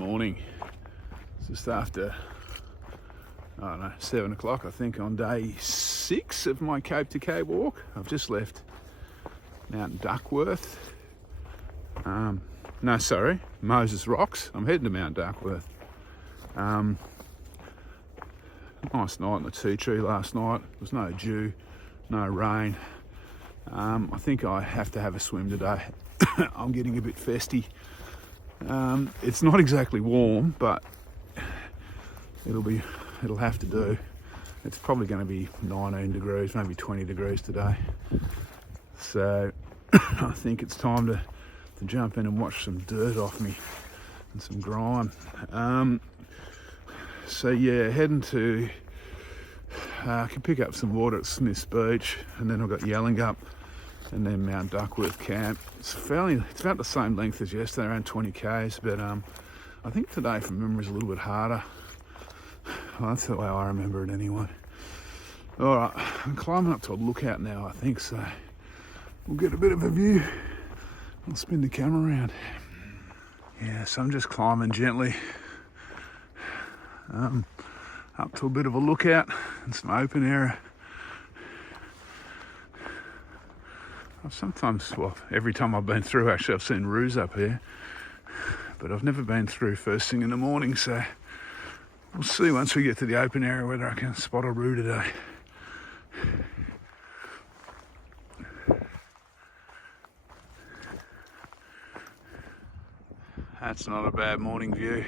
morning. It's just after, I don't know, 7 o'clock, I think, on day 6 of my Cape to Cape walk. I've just left Mt Duckworth. Moses Rocks. I'm heading to Mt Duckworth. Nice night in the tea tree last night. There was no dew, no rain. I think I have to have a swim today. I'm getting a bit festy. It's not exactly warm, but it'll have to do. It's probably going to be 19 degrees, maybe 20 degrees today. So I think it's time to jump in and wash some dirt off me and some grime. Heading to, I can pick up some water at Smith's Beach, and then I've got Yallingup and then Mt Duckworth Camp. It's about the same length as yesterday, around 20 k's, but I think today from memory is a little bit harder. Well, that's the way I remember it anyway. All right, I'm climbing up to a lookout now, I think, so we'll get a bit of a view. I'll spin the camera around. Yeah, so I'm just climbing gently up to a bit of a lookout and some open area. Every time I've been through, actually, I've seen roos up here, but I've never been through first thing in the morning, so we'll see once we get to the open area whether I can spot a roo today. That's not a bad morning view.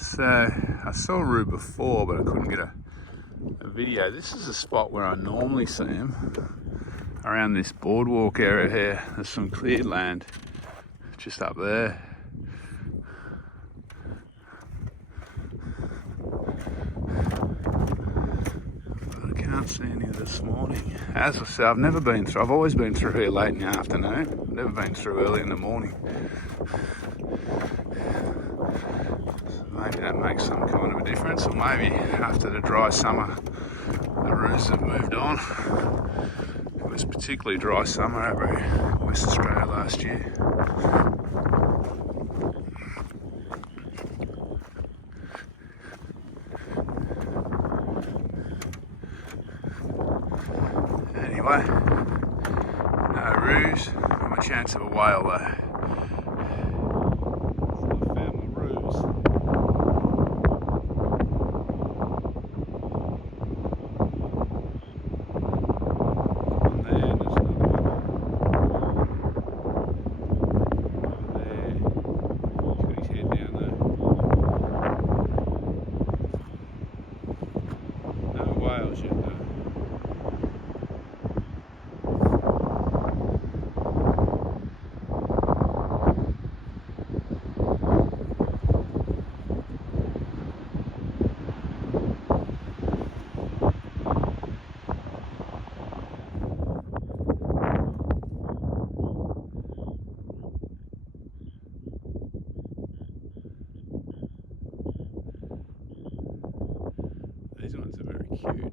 So I saw a roo before, but I couldn't get a video. This is a spot where I normally see them, around this boardwalk area here. There's some cleared land just up there. But I can't see any this morning. As I said, I've always been through here late in the afternoon. I've never been through early in the morning. Maybe that makes some kind of a difference, or maybe after the dry summer the roos have moved on. It was particularly dry summer over in West Australia last year. Anyway, no roos, not a chance of a whale though. These ones are very cute.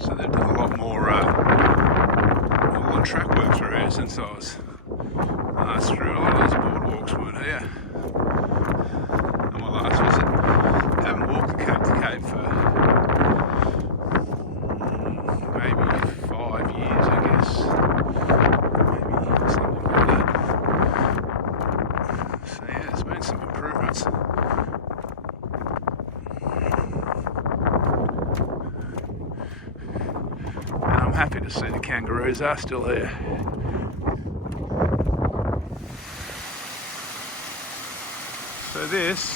So they've done a lot more track work through here since I was last through. A lot of those boardwalks weren't here on my last visit. I haven't walked the Cape to Cape for maybe 5 years, I guess. Maybe something like that. So yeah, there's been some improvements. happy to see the kangaroos are still here. So this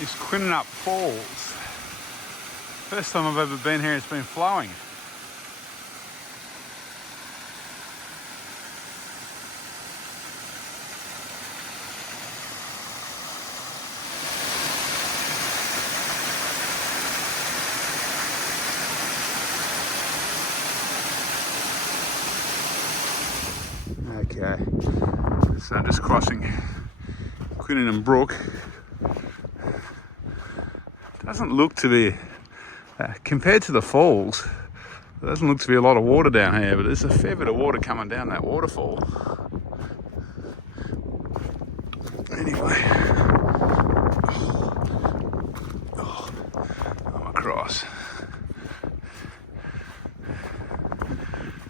is Yallingup Falls. First time I've ever been here, it's been flowing. Okay, so I'm just crossing Quinnan Brook. Doesn't look to be, compared to the falls, there doesn't look to be a lot of water down here, but there's a fair bit of water coming down that waterfall. Anyway, I'm across.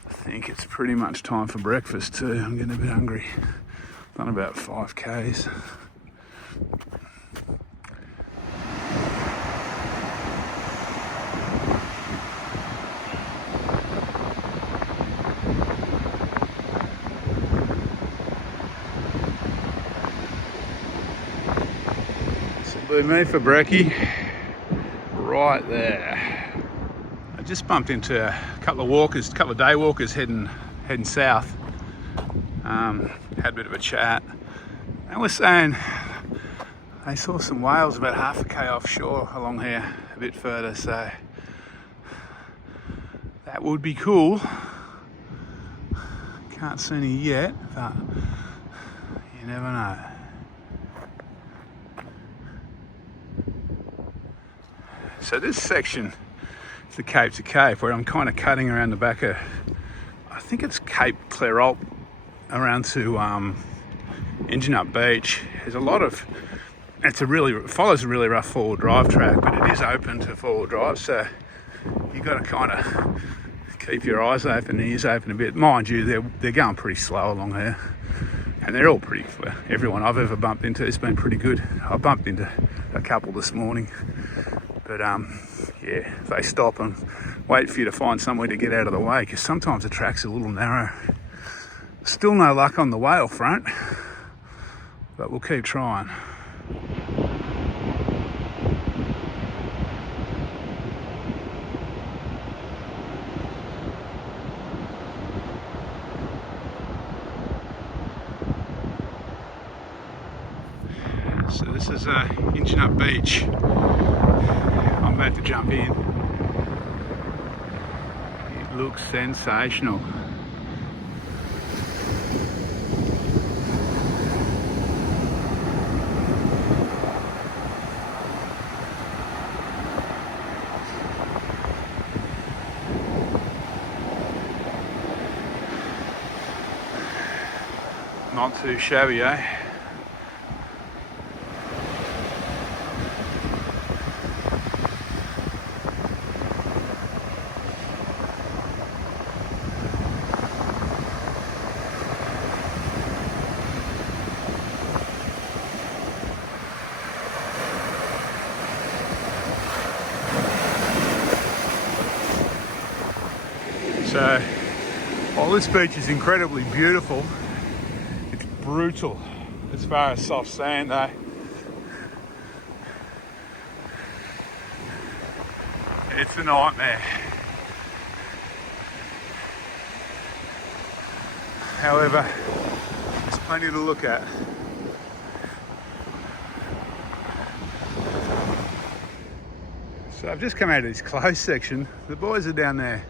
I think it's pretty much time for breakfast too. I'm getting a bit hungry. Done about 5 k's. Salute me for brekkie. Right there. I just bumped into a couple of day walkers heading south. Had a bit of a chat. They were saying they saw some whales about half a k offshore along here a bit further, so that would be cool. Can't see any yet, but you never know. So this section is the Cape to Cape, where I'm kind of cutting around the back of, I think it's Cape Clairol, around to Yallingup Beach. There's a lot of, it follows a really rough four-wheel drive track, but it is open to four-wheel drive, so you've got to kind of keep your eyes open and ears open a bit. Mind you, they're going pretty slow along here, and they're all pretty, everyone I've ever bumped into has been pretty good. I bumped into a couple this morning, but yeah, they stop and wait for you to find somewhere to get out of the way, because sometimes the track's a little narrow. Still no luck on the whale front, but we'll keep trying. So this is Yallingup Beach. I'm about to jump in. It looks sensational. Not too shabby, eh? So, while this beach is incredibly beautiful, it's brutal as far as soft sand, though. It's a nightmare. However, there's plenty to look at. So I've just come out of this closed section. The boys are down there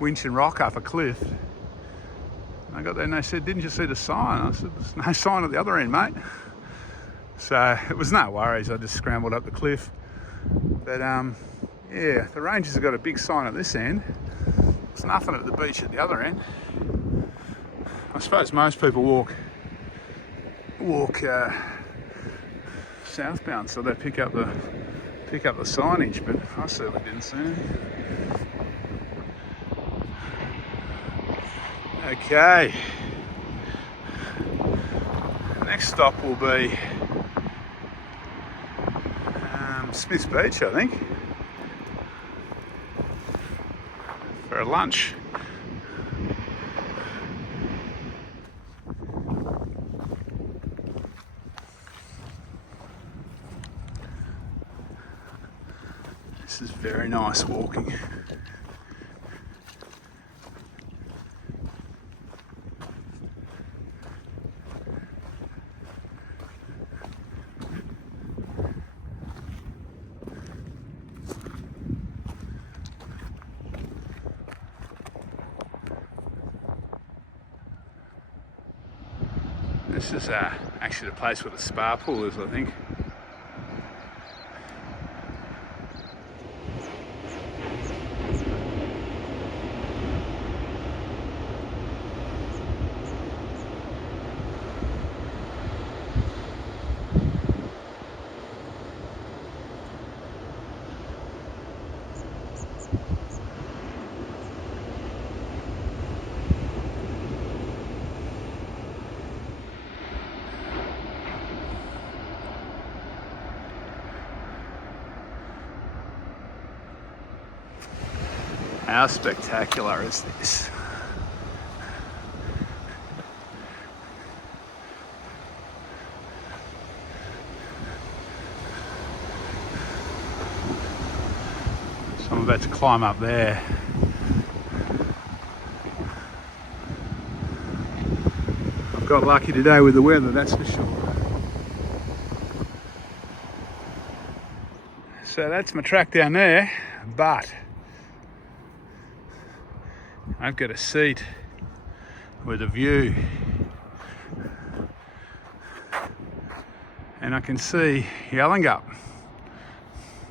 winching rock up a cliff. And I got there and they said, "Didn't you see the sign?" I said, "There's no sign at the other end, mate." So it was no worries. I just scrambled up the cliff. But yeah, the rangers have got a big sign at this end. There's nothing at the beach at the other end. I suppose most people walk southbound, so they pick up the signage, but I certainly didn't see anything. Okay, next stop will be Smith's Beach, I think. for a lunch. This is very nice walking. This is actually the place where the spa pool is, I think. How spectacular is this? So I'm about to climb up there. I've got lucky today with the weather, that's for sure. So that's my track down there, but I've got a seat with a view, and I can see Yallingup,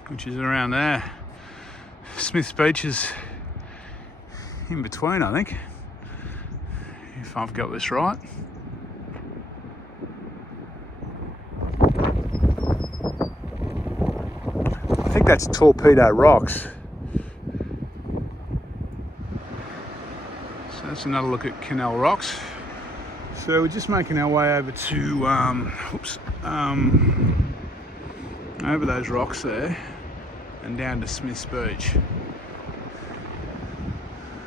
which is around there. Smith's Beach is in between, I think, if I've got this right. I think that's Torpedo Rocks. That's another look at Canal Rocks. So we're just making our way over to over those rocks there and down to Smith's Beach.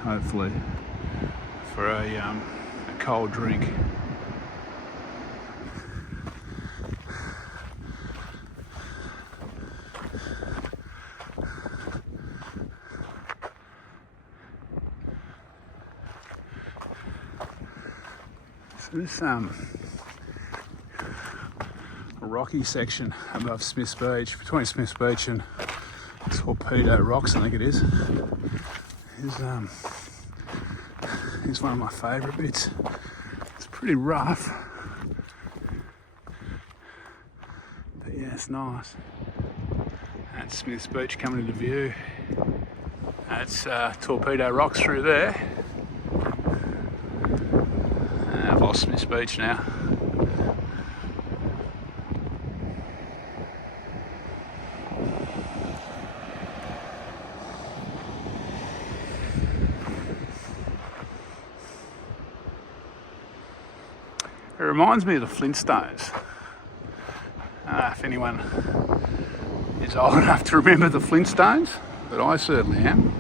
Hopefully for a cold drink. This rocky section above Smith's Beach, between Smith's Beach and Torpedo Rocks, I think it is one of my favourite bits. It's pretty rough, but yeah, it's nice. That's Smith's Beach coming into view. That's Torpedo Rocks through there. I've lost Smith's Beach now. It reminds me of the Flintstones. If anyone is old enough to remember the Flintstones, but I certainly am.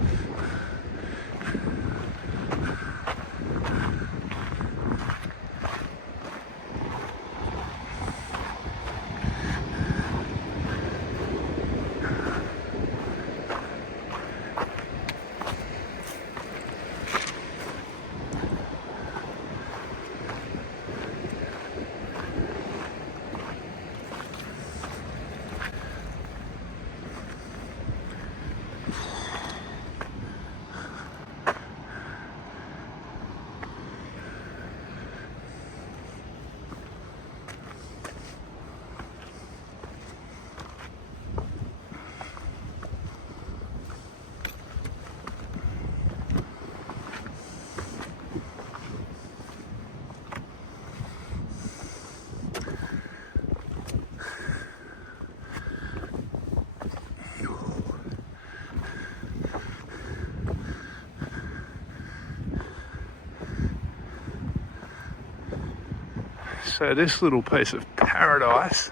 So this little piece of paradise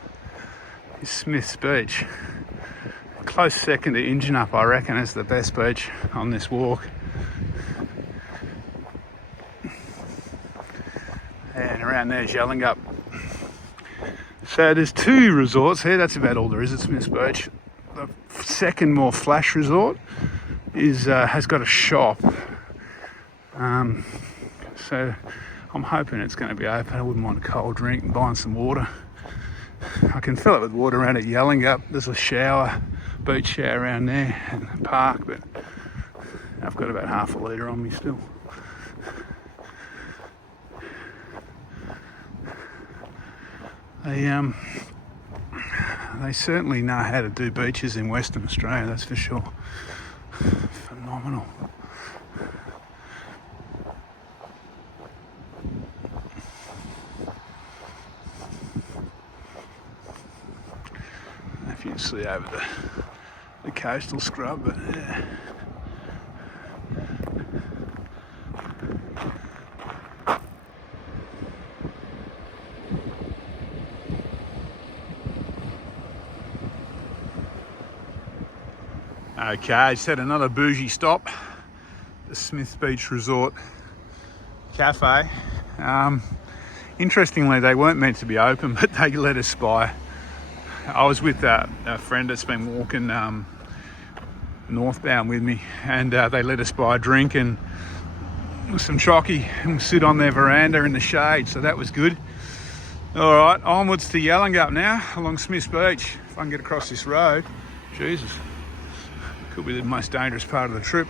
is Smith's Beach. Close second to Yallingup, I reckon, is the best beach on this walk. And around there's Yallingup. So there's 2 resorts here. That's about all there is at Smith's Beach. The second, more flash resort is has got a shop. So I'm hoping it's going to be open. I wouldn't mind a cold drink and buying some water. I can fill it with water around at Yallingup. There's a shower, beach shower around there in the park, but I've got about half a litre on me still. They certainly know how to do beaches in Western Australia, that's for sure. Phenomenal. If you can see over the coastal scrub, but yeah. Okay, just had another bougie stop, the Smith's Beach Resort Cafe. Interestingly, they weren't meant to be open, but they let us by. I was with a friend that's been walking northbound with me, and they let us buy a drink and some chocky and sit on their veranda in the shade, so that was good. All right, onwards to Yallingup now, along Smith's Beach. If I can get across this road, Jesus. Could be the most dangerous part of the trip.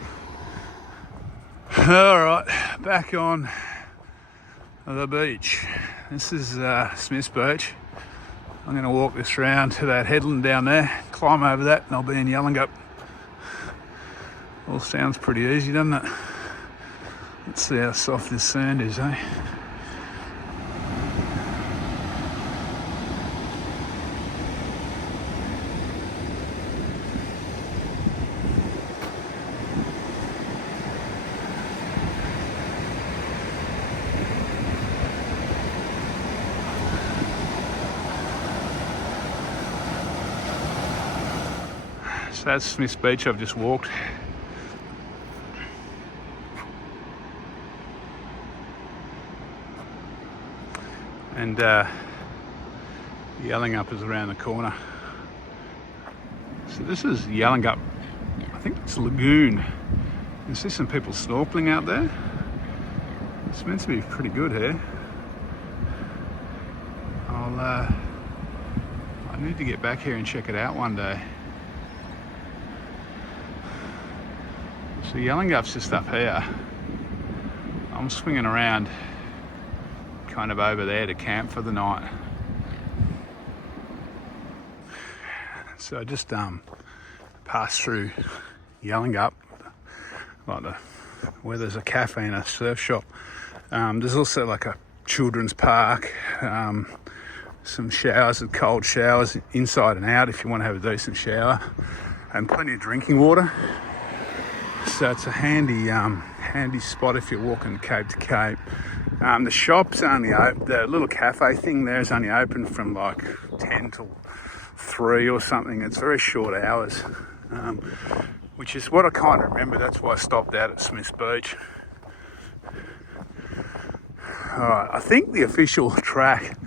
All right, back on the beach. This is Smith's Beach. I'm going to walk this round to that headland down there, climb over that, and I'll be in Yallingup. All sounds pretty easy, doesn't it? Let's see how soft this sand is, eh? So that's Smith's Beach I've just walked. And Yallingup is around the corner. So this is Yallingup, I think it's a lagoon. You can see some people snorkeling out there. It's meant to be pretty good here. I need to get back here and check it out one day. So Yallingup's just up here. I'm swinging around kind of over there to camp for the night. So I just passed through Yallingup, like where there's a cafe and a surf shop. There's also like a children's park, some showers and cold showers inside and out if you want to have a decent shower, and plenty of drinking water. So it's a handy spot if you're walking cape to cape. The shop's only open, the little cafe thing there is only open from like 10 till 3 or something. It's very short hours, which is what I kind of remember. That's why I stopped out at Smith's Beach. Alright, I think the official track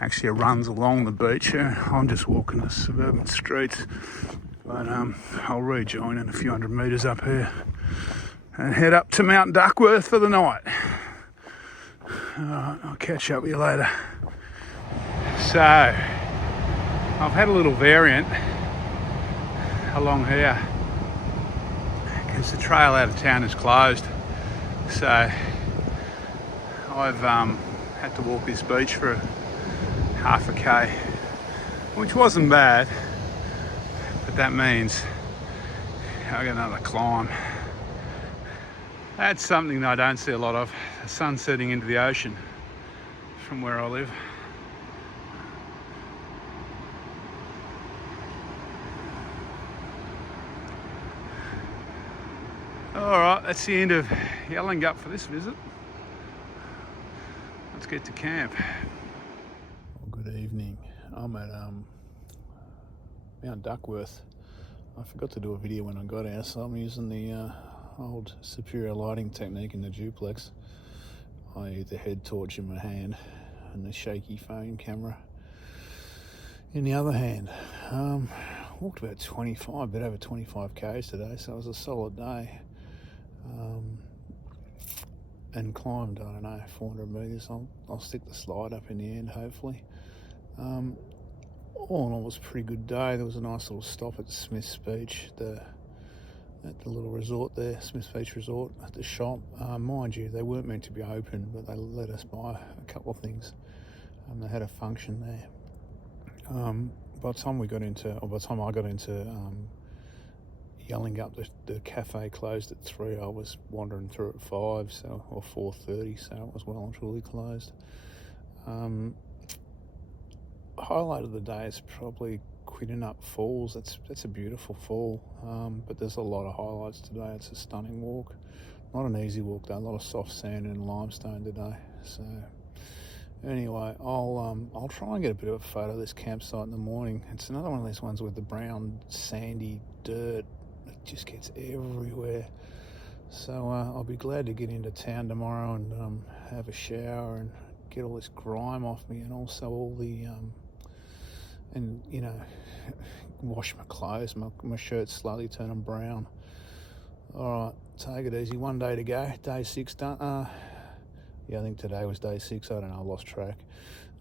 actually runs along the beach here. I'm just walking the suburban streets. But I'll rejoin in a few hundred metres up here and head up to Mt Duckworth for the night. I'll catch up with you later. So, I've had a little variant along here because the trail out of town is closed. So, I've had to walk this beach for half a K, which wasn't bad. But that means I got another climb. That's something that I don't see a lot of, the sun setting into the ocean from where I live. Alright, that's the end of Yallingup for this visit. Let's get to camp. Good evening. I'm at Mt Duckworth. I forgot to do a video when I got here, so I'm using the old superior lighting technique in the duplex, i.e. the head torch in my hand and the shaky phone camera in the other hand. Walked about 25, a bit over 25 k's today, so it was a solid day. And climbed, I don't know, 400 metres. I'll stick the slide up in the end, hopefully. All in all, it was a pretty good day. There was a nice little stop at Smith's Beach, at the little resort there, Smith's Beach Resort, at the shop. Mind you, they weren't meant to be open, but they let us buy a couple of things. They had a function there. By the time I got into Yallingup, the cafe closed at 3. I was wandering through at 5, or 4:30, so it was well and truly closed. Highlight of the day is probably Yallingup Falls. That's a beautiful fall, but there's a lot of highlights today. It's a stunning walk. Not an easy walk though. A lot of soft sand and limestone today. So anyway, I'll try and get a bit of a photo of this campsite in the morning. It's another one of these ones with the brown sandy dirt. It just gets everywhere. So I'll be glad to get into town tomorrow and have a shower and get all this grime off me, and also all the wash my clothes. My shirt's slowly turning brown. All right, take it easy. One day to go. Day 6 done. Yeah, I think today was day 6. I don't know. I lost track.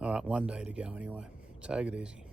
All right, one day to go anyway. Take it easy.